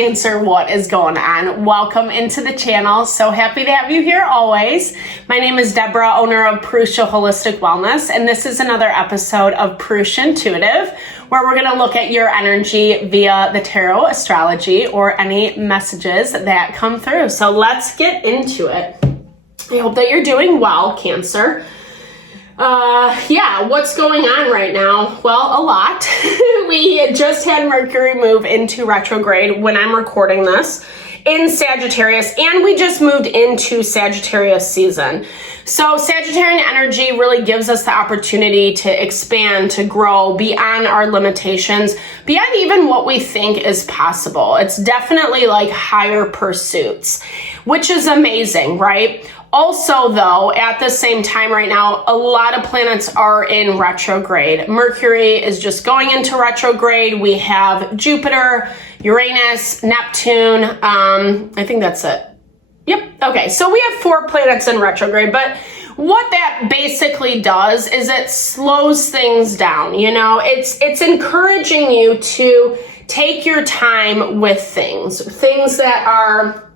Cancer, what is going on? Welcome into the channel. So happy to have you here always. My name is Deborah, owner of Purusha Holistic Wellness, and this is another episode of Purusha Intuitive, where we're going to look at your energy via the tarot, astrology, or any messages that come through. So let's get into it. I hope that you're doing well, Cancer. What's going on right now? Well, a lot. We just had Mercury move into retrograde when I'm recording this in Sagittarius, and we just moved into Sagittarius season. So Sagittarian energy really gives us the opportunity to expand, to grow beyond our limitations, beyond even what we think is possible. It's definitely like higher pursuits, which is amazing, right? Also, though, at the same time right now, a lot of planets are in retrograde. Mercury is just going into retrograde. We have Jupiter, Uranus, Neptune. I think that's it. Yep. Okay. So we have 4 planets in retrograde, but what that basically does is it slows things down. You know, it's encouraging you to take your time with things that are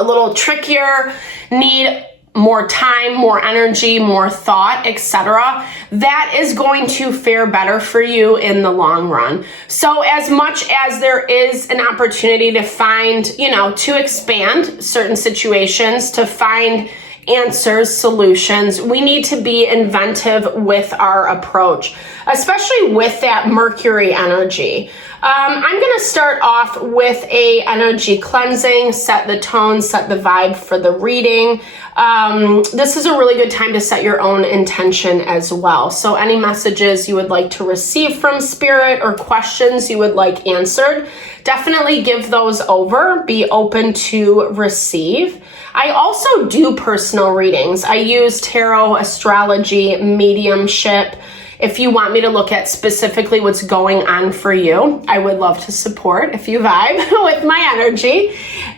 a little trickier, need more time, more energy, more thought, etc. That is going to fare better for you in the long run. So as much as there is an opportunity to find, to expand certain situations, to find answers, solutions, we need to be inventive with our approach, especially with that Mercury energy. I'm going to start off with a energy cleansing, set the tone, set the vibe for the reading. This is a really good time to set your own intention as well. So any messages you would like to receive from Spirit or questions you would like answered, definitely give those over. Be open to receive. I also do personal readings. I use tarot, astrology, mediumship. If you want me to look at specifically what's going on for you, I would love to support if you vibe with my energy.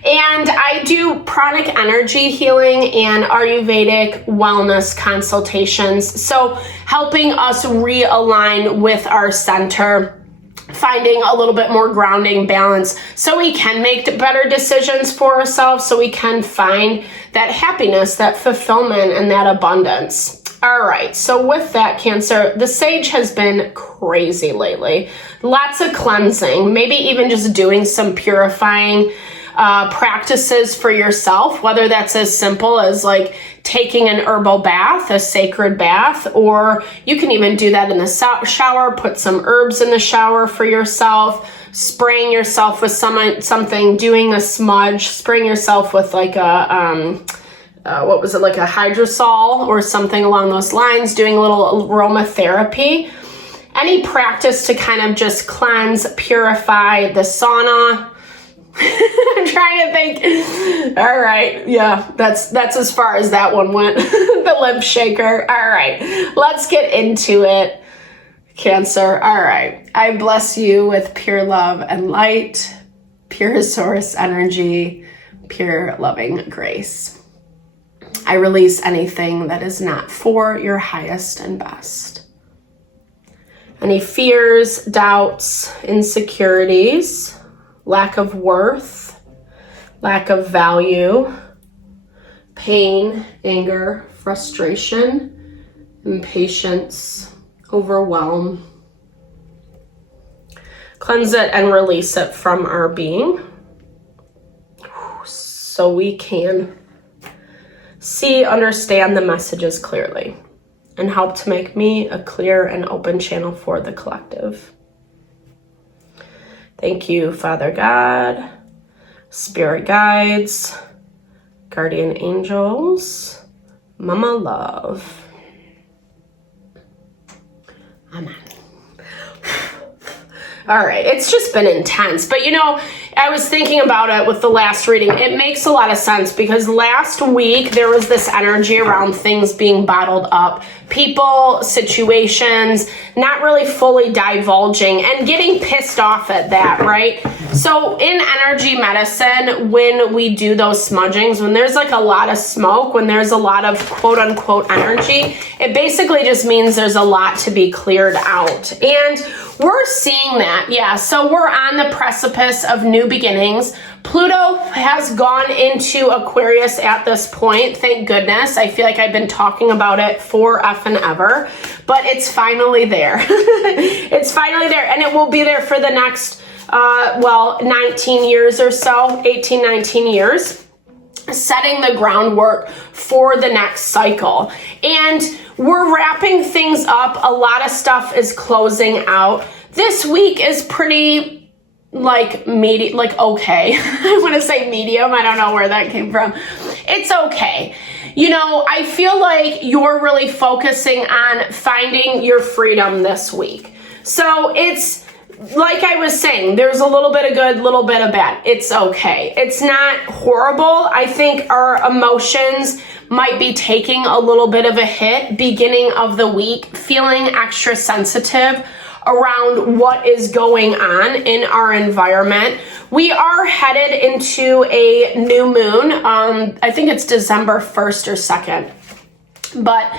And I do pranic energy healing and Ayurvedic wellness consultations. So helping us realign with our center, finding a little bit more grounding balance so we can make better decisions for ourselves, so we can find that happiness, that fulfillment, and that abundance. All right, so with that, Cancer, the Sage has been crazy lately. Lots of cleansing, maybe even just doing some purifying practices for yourself, whether that's as simple as like taking an herbal bath, a sacred bath, or you can even do that in the shower, put some herbs in the shower for yourself, spraying yourself with something, doing a smudge, spraying yourself with like a, like a hydrosol or something along those lines, doing a little aromatherapy. Any practice to kind of just cleanse, purify, the sauna. I'm trying to think. All right. Yeah, that's as far as that one went. The lip shaker. All right. Let's get into it, Cancer. All right. I bless you with pure love and light, pure source energy, pure loving grace. I release anything that is not for your highest and best. Any fears, doubts, insecurities, lack of worth, lack of value, pain, anger, frustration, impatience, overwhelm. Cleanse it and release it from our being so we can see, understand the messages clearly, and help to make me a clear and open channel for the collective. Thank you, Father God, Spirit guides, guardian angels, Mama Love. Amen. All right, it's just been intense. But I was thinking about it with the last reading. It makes a lot of sense because last week there was this energy around things being bottled up. People, situations, not really fully divulging and getting pissed off at that, right? So in energy medicine, when we do those smudgings, when there's like a lot of smoke, when there's a lot of quote unquote energy, it basically just means there's a lot to be cleared out. And we're seeing that, yeah. So we're on the precipice of new beginnings. Pluto has gone into Aquarius at this point, thank goodness. I feel like I've been talking about it for effing ever, but it's finally there. It's finally there, and it will be there for the next 19 years or so, 18, 19 years, setting the groundwork for the next cycle. And we're wrapping things up. A lot of stuff is closing out. This week is pretty like okay. I want to say medium. I don't know where that came from. It's okay. You know, I feel like you're really focusing on finding your freedom this week. So it's like I was saying, there's a little bit of good, little bit of bad. It's okay. It's not horrible. I think our emotions might be taking a little bit of a hit beginning of the week, feeling extra sensitive around what is going on in our environment. We are headed into a new moon. I think it's December 1st or 2nd. But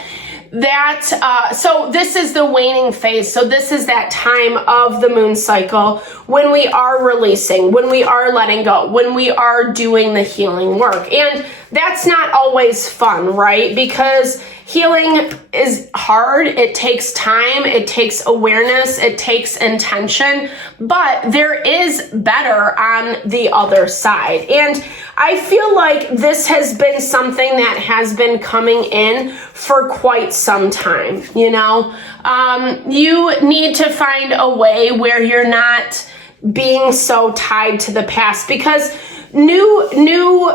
so this is the waning phase. So this is that time of the moon cycle when we are releasing, when we are letting go, when we are doing the healing work. And that's not always fun, right? Because healing is hard. It takes time. It takes awareness. It takes intention. But there is better on the other side. And I feel like this has been something that has been coming in for quite some time. You know, you need to find a way where you're not being so tied to the past, because new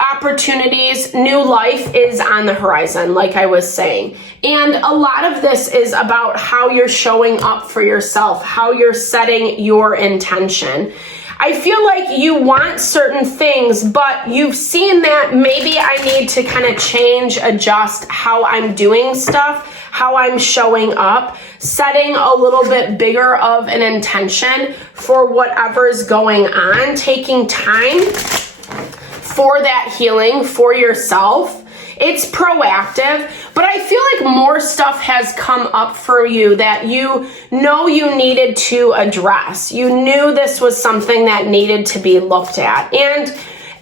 opportunities, new life is on the horizon, like I was saying. And a lot of this is about how you're showing up for yourself, how you're setting your intention. I feel like you want certain things, but you've seen that maybe I need to kind of change, adjust how I'm doing stuff, how I'm showing up, setting a little bit bigger of an intention for whatever's going on, taking time for that healing for yourself. It's proactive, but I feel like more stuff has come up for you that you know you needed to address. You knew this was something that needed to be looked at, and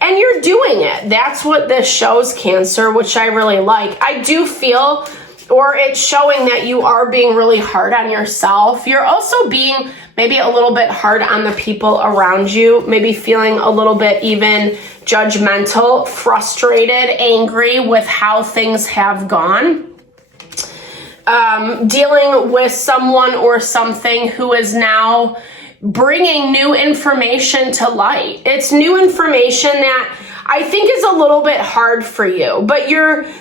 you're doing it. That's what this shows, Cancer, which I really like. I do feel, or it's showing that you are being really hard on yourself. You're also being maybe a little bit hard on the people around you, maybe feeling a little bit even judgmental, frustrated, angry with how things have gone. Dealing with someone or something who is now bringing new information to light. It's new information that I think is a little bit hard for you, but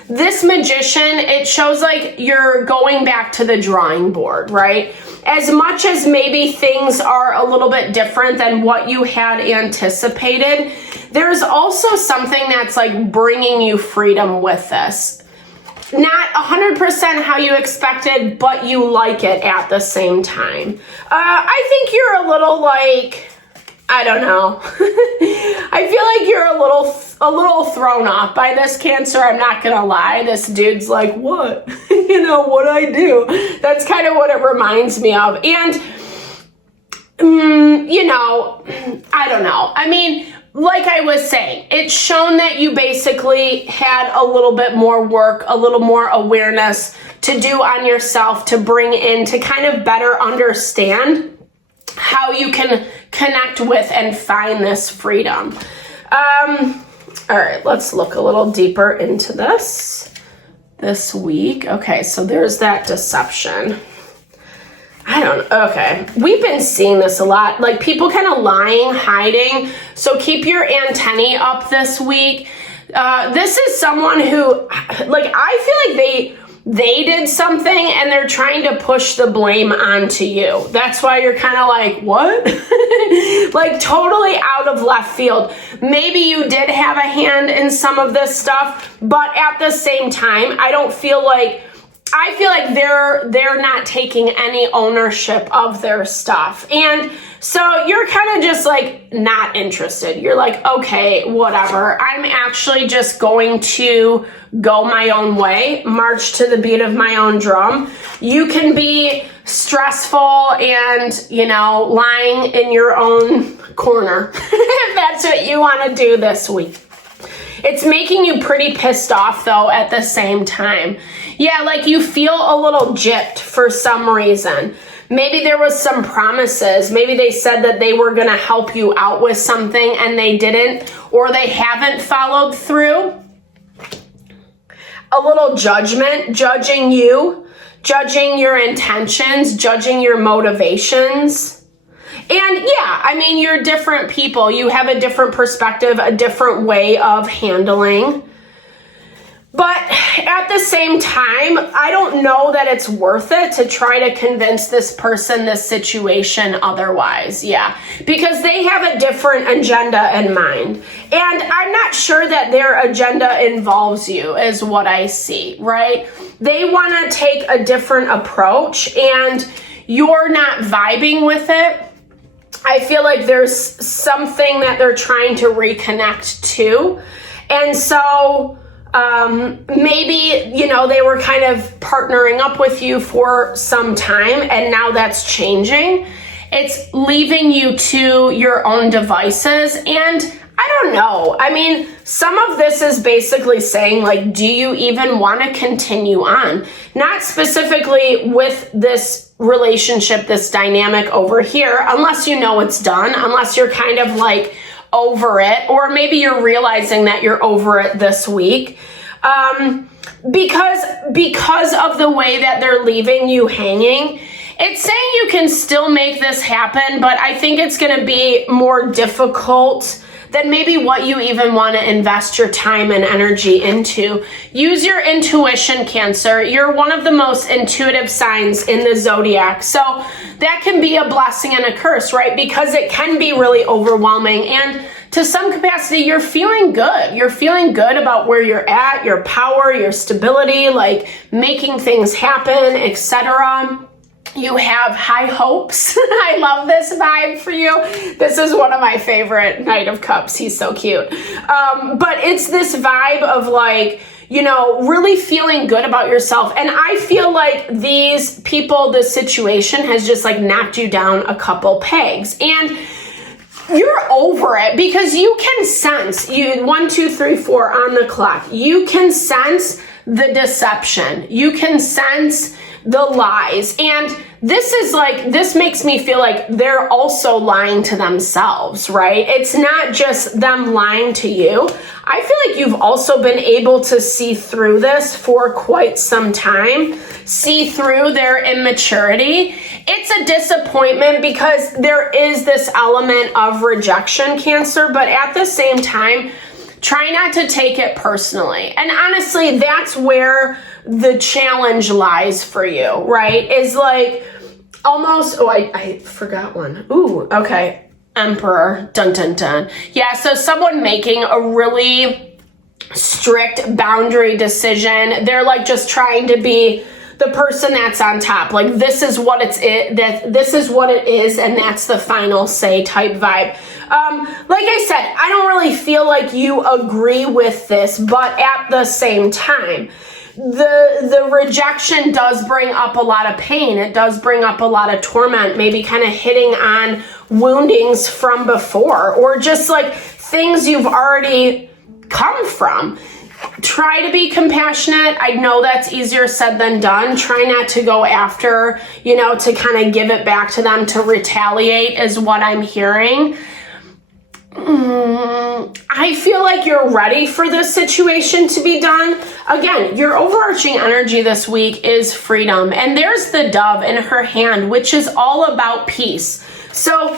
this magician, it shows like you're going back to the drawing board, right? As much as maybe things are a little bit different than what you had anticipated, there's also something that's like bringing you freedom with this. Not 100% how you expected, but you like it at the same time. I think you're a little like, I don't know. I feel like you're a little thrown off by this, Cancer. I'm not gonna lie. This dude's like, what? You know, what I do? That's kind of what it reminds me of. And, you know, I don't know. I mean, like I was saying, it's shown that you basically had a little bit more work, a little more awareness to do on yourself, to bring in, to kind of better understand how you can connect with and find this freedom. All right, let's look a little deeper into this week. Okay, so there's that deception. Okay. We've been seeing this a lot, like people kind of lying, hiding. So keep your antennae up this week. This is someone who, like, I feel like they did something and they're trying to push the blame onto you. That's why you're kind of like, what? Like totally out of left field. Maybe you did have a hand in some of this stuff, but at the same time, I don't feel like I feel like they're not taking any ownership of their stuff. And so you're kind of just like not interested. You're like, okay, whatever. I'm actually just going to go my own way, march to the beat of my own drum. You can be stressful and, lying in your own corner if that's what you want to do this week. It's making you pretty pissed off, though, at the same time. Yeah, like you feel a little gypped for some reason. Maybe there was some promises. Maybe they said that they were going to help you out with something and they didn't, or they haven't followed through. A little judgment, judging you, judging your intentions, judging your motivations. And yeah, I mean, you're different people. You have a different perspective, a different way of handling. But at the same time, I don't know that it's worth it to try to convince this person, this situation otherwise. Yeah, because they have a different agenda in mind. And I'm not sure that their agenda involves you, is what I see, right? They want to take a different approach and you're not vibing with it. I feel like there's something that they're trying to reconnect to. And so maybe, they were kind of partnering up with you for some time and now that's changing. It's leaving you to your own devices. And I don't know. I mean, some of this is basically saying, like, do you even want to continue on? Not specifically with this relationship, this dynamic over here, unless you know it's done, unless you're kind of like over it, or maybe you're realizing that you're over it this week. Because of the way that they're leaving you hanging, it's saying you can still make this happen, but I think it's going to be more difficult than maybe what you even want to invest your time and energy into. Use your intuition, Cancer. You're one of the most intuitive signs in the zodiac. So that can be a blessing and a curse, right? Because it can be really overwhelming. And to some capacity, you're feeling good. You're feeling good about where you're at, your power, your stability, like making things happen, etc. You have high hopes. I love this vibe for you. This is one of my favorite Knight of Cups. He's so cute. But it's this vibe of like, really feeling good about yourself. And I feel like these people, this situation has just like knocked you down a couple pegs. And you're over it because you can sense 1, 2, 3, 4 on the clock. You can sense the deception. You can sense the lies. And this makes me feel like they're also lying to themselves, right? It's not just them lying to you. I feel like you've also been able to see through this for quite some time, see through their immaturity. It's a disappointment because there is this element of rejection, Cancer, but at the same time, try not to take it personally. And honestly, that's where the challenge lies for you, right? Is like almost, I forgot one. Ooh, okay. Emperor, dun, dun, dun. Yeah, so someone making a really strict boundary decision. They're like just trying to be the person that's on top. Like this is what this is what it is, and that's the final say type vibe. Like I said, I don't really feel like you agree with this, but at the same time, the rejection does bring up a lot of pain. It does bring up a lot of torment, maybe kind of hitting on woundings from before, or just like things you've already come from. Try to be compassionate. I know that's easier said than done. Try not to go after, to kind of give it back to them, to retaliate is what I'm hearing. I feel like you're ready for this situation to be done. Again, your overarching energy this week is freedom. And there's the dove in her hand, which is all about peace. So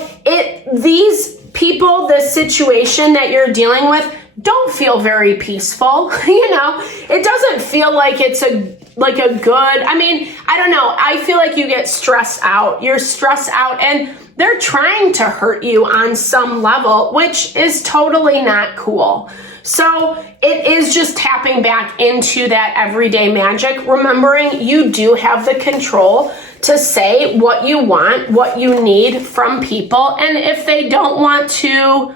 these people, this situation that you're dealing with, don't feel very peaceful. It doesn't feel like it's a good, I don't know. I feel like you get stressed out. You're stressed out and they're trying to hurt you on some level, which is totally not cool. So it is just tapping back into that everyday magic, remembering you do have the control to say what you want, what you need from people. And if they don't want to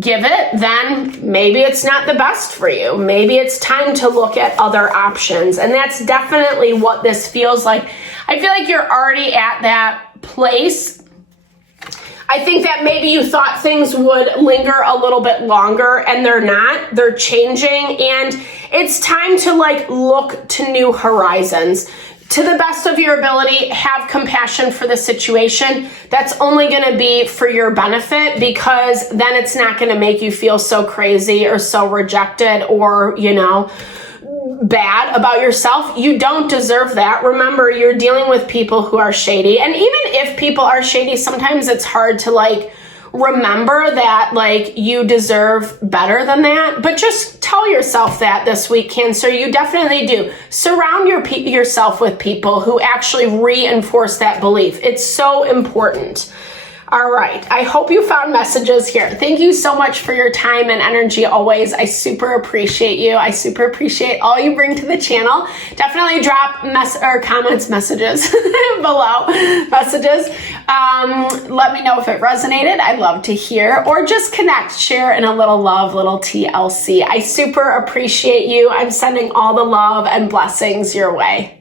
give it, then maybe it's not the best for you. Maybe it's time to look at other options. And that's definitely what this feels like. I feel like you're already at that place. I think that maybe you thought things would linger a little bit longer, and they're not. They're changing, and it's time to like look to new horizons. To the best of your ability, have compassion for the situation. That's only going to be for your benefit, because then it's not going to make you feel so crazy or so rejected or, you know, bad about yourself. You don't deserve that. Remember, you're dealing with people who are shady. And even if people are shady, sometimes it's hard to like remember that like you deserve better than that. But just tell yourself that this week, Cancer. You definitely do. Surround yourself with people who actually reinforce that belief. It's so important. All right. I hope you found messages here. Thank you so much for your time and energy always. I super appreciate you. I super appreciate all you bring to the channel. Definitely drop messages below. Messages. Let me know if it resonated. I'd love to hear. Or just connect, share in a little love, little TLC. I super appreciate you. I'm sending all the love and blessings your way.